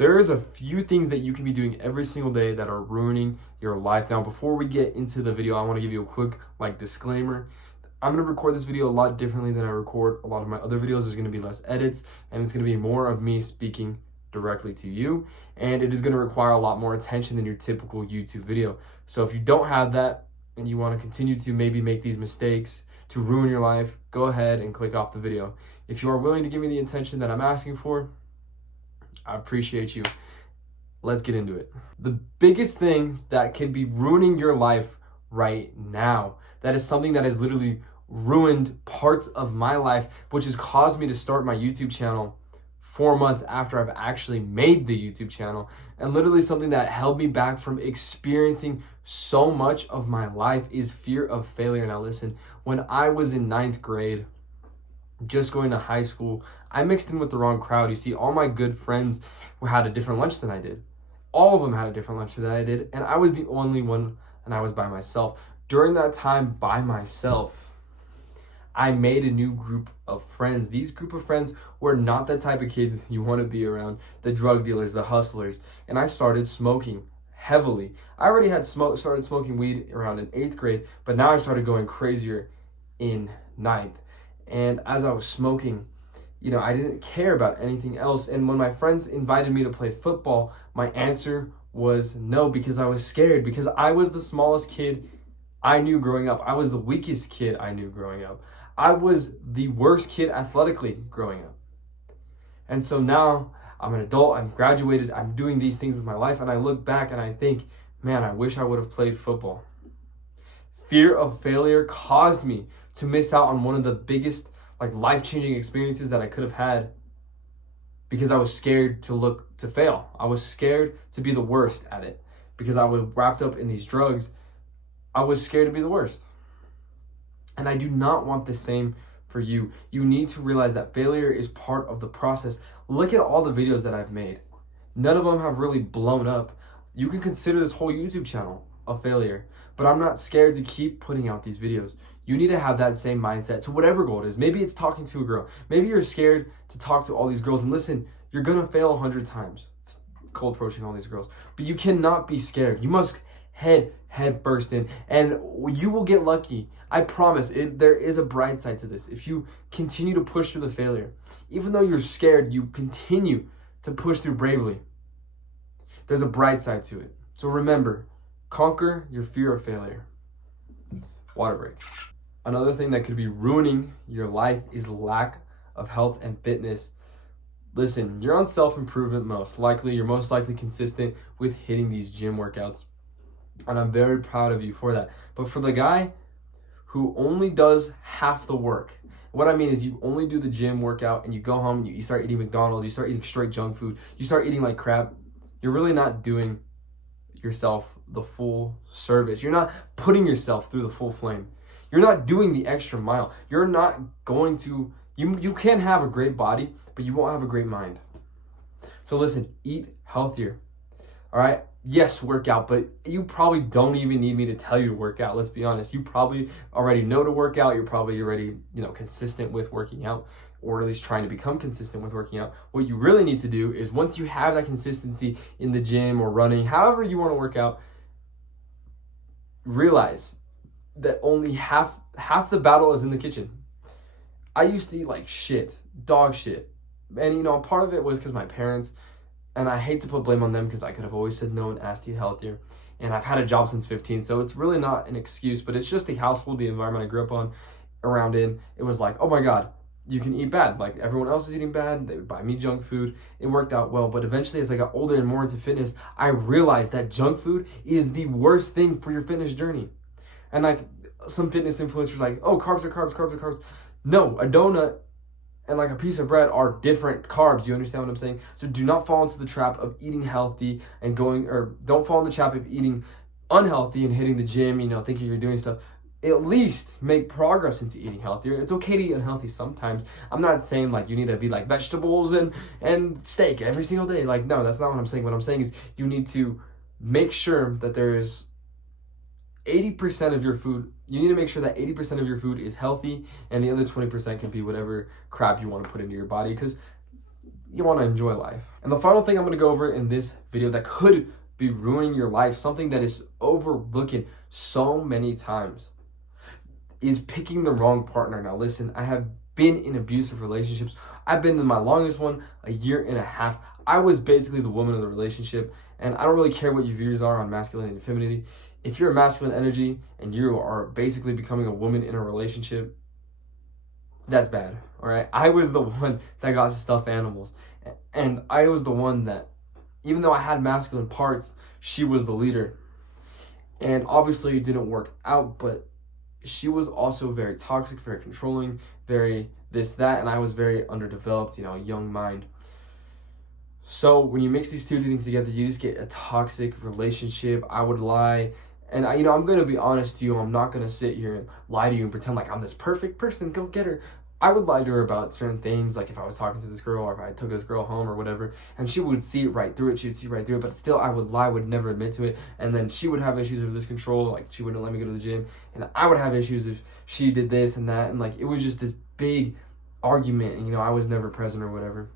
There's a few things that you can be doing every single day that are ruining your life. Now, before we get into the video, I want to give you a quick disclaimer. I'm going to record this video a lot differently than I record a lot of my other videos. There's going to be less edits, and it's going to be more of me speaking directly to you, and it is going to require a lot more attention than your typical YouTube video. So if you don't have that and you want to continue to maybe make these mistakes to ruin your life, go ahead and click off the video. If you are willing to give me the attention that I'm asking for, I appreciate you. Let's get into it. The biggest thing that could be ruining your life right now, that is something that has literally ruined parts of my life, which has caused me to start my YouTube channel 4 months after I've actually made the YouTube channel, and literally something that held me back from experiencing so much of my life, is fear of failure. Now listen, when I was in 9th grade, just going to high school, I mixed in with the wrong crowd. You see, all my good friends had a different lunch than I did. All of them had a different lunch than I did, and I was the only one, and I was by myself. During that time by myself, I made a new group of friends. These group of friends were not the type of kids you want to be around, the drug dealers, the hustlers, and I started smoking heavily. I already had started smoking weed around in 8th grade, but now I started going crazier in 9th. And as I was smoking, I didn't care about anything else. And when my friends invited me to play football, my answer was no, because I was scared, because I was the smallest kid I knew growing up. I was the weakest kid I knew growing up. I was the worst kid athletically growing up. And so now I'm an adult, I'm graduated, I'm doing these things with my life, and I look back and I think, man, I wish I would have played football. Fear of failure caused me to miss out on one of the biggest life-changing experiences that I could have had, because I was scared to fail. I was scared to be the worst at it, because I was wrapped up in these drugs. I was scared to be the worst. And I do not want the same for you. You need to realize that failure is part of the process. Look at all the videos that I've made. None of them have really blown up. You can consider this whole YouTube channel a failure, but I'm not scared to keep putting out these videos. You need to have that same mindset to whatever goal it is. Maybe it's talking to a girl. Maybe you're scared to talk to all these girls. And listen, you're going to fail 100 times cold approaching all these girls. But you cannot be scared. You must head first in, and you will get lucky. I promise. There is a bright side to this. If you continue to push through the failure, even though you're scared, you continue to push through bravely. There's a bright side to it. So remember, conquer your fear of failure. Water break. Another thing that could be ruining your life is lack of health and fitness. Listen, you're on self-improvement most likely. You're most likely consistent with hitting these gym workouts, and I'm very proud of you for that. But for the guy who only does half the work, what I mean is you only do the gym workout and you go home and you start eating McDonald's, you start eating straight junk food, you start eating like crap, you're really not doing yourself the full service. You're not putting yourself through the full flame. You're not doing the extra mile. You're not going to, you can have a great body, but you won't have a great mind. So listen, eat healthier. All right? Yes, work out, but you probably don't even need me to tell you to work out. Let's be honest. You probably already know to work out. You're probably already, consistent with working out, or at least trying to become consistent with working out. What you really need to do is, once you have that consistency in the gym or running, however you want to work out, realize that only half the battle is in the kitchen. I used to eat like shit, dog shit. And, part of it was because my parents, and I hate to put blame on them because I could have always said no and asked to eat healthier. And I've had a job since 15, so it's really not an excuse, but it's just the household, the environment I grew up around in. It was like, oh my God, you can eat bad. Like everyone else is eating bad. They would buy me junk food. It worked out well. But eventually, as I got older and more into fitness, I realized that junk food is the worst thing for your fitness journey. And some fitness influencers oh, carbs are carbs, carbs are carbs. No, a donut and a piece of bread are different carbs. You understand what I'm saying? So do not fall into the trap of eating healthy and don't fall in the trap of eating unhealthy and hitting the gym, thinking you're doing stuff. At least make progress into eating healthier. It's okay to eat unhealthy sometimes. I'm not saying you need to be vegetables and steak every single day. No, that's not what I'm saying. What I'm saying is you need to make sure that there's 80% of your food, you need to make sure that 80% of your food is healthy, and the other 20% can be whatever crap you want to put into your body. Because you want to enjoy life. And the final thing I'm going to go over in this video that could be ruining your life, something that is overlooking so many times, is picking the wrong partner. Now listen, I have been in abusive relationships. I've been in my longest one, 1.5 years. I was basically the woman of the relationship, and I don't really care what your views are on masculinity and femininity. If you're a masculine energy and you are basically becoming a woman in a relationship, that's bad, all right? I was the one that got stuffed animals, and I was the one that, even though I had masculine parts, she was the leader. And obviously it didn't work out, but she was also very toxic, very controlling, very this, that, and I was very underdeveloped, young mind. So when you mix these two things together, you just get a toxic relationship. I would lie. And I'm going to be honest to you. I'm not going to sit here and lie to you and pretend like I'm this perfect person. Go get her. I would lie to her about certain things, like if I was talking to this girl or if I took this girl home or whatever, and she would see it right through it. She would see right through it, but still I would lie, would never admit to it. And then she would have issues of this control, like she wouldn't let me go to the gym. And I would have issues if she did this and that. And like, it was just this big argument, and I was never present or whatever.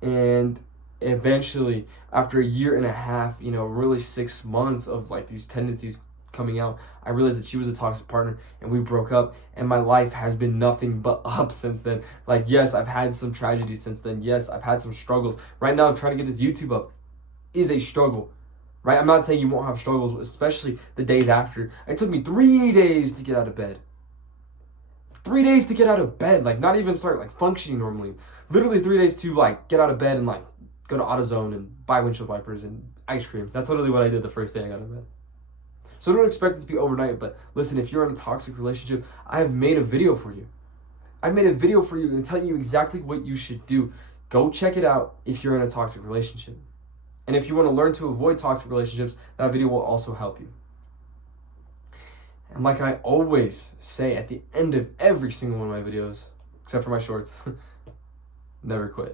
And eventually, after 1.5 years, really 6 months of like these tendencies coming out, I realized that she was a toxic partner, and we broke up, and my life has been nothing but up since then. Like, yes, I've had some tragedies since then. Yes, I've had some struggles. Right now, trying to get this YouTube up is a struggle, right? I'm not saying you won't have struggles, especially the days after. It took me 3 days to get out of bed. 3 days to get out of bed, like not even start like functioning normally. Literally 3 days to like get out of bed and like go to AutoZone and buy windshield wipers and ice cream. That's literally what I did the first day I got out of bed. So don't expect it to be overnight, but listen, if you're in a toxic relationship, I have made a video for you. I made a video for you and telling you exactly what you should do. Go check it out if you're in a toxic relationship. And if you want to learn to avoid toxic relationships, that video will also help you. And like I always say at the end of every single one of my videos, except for my shorts, never quit.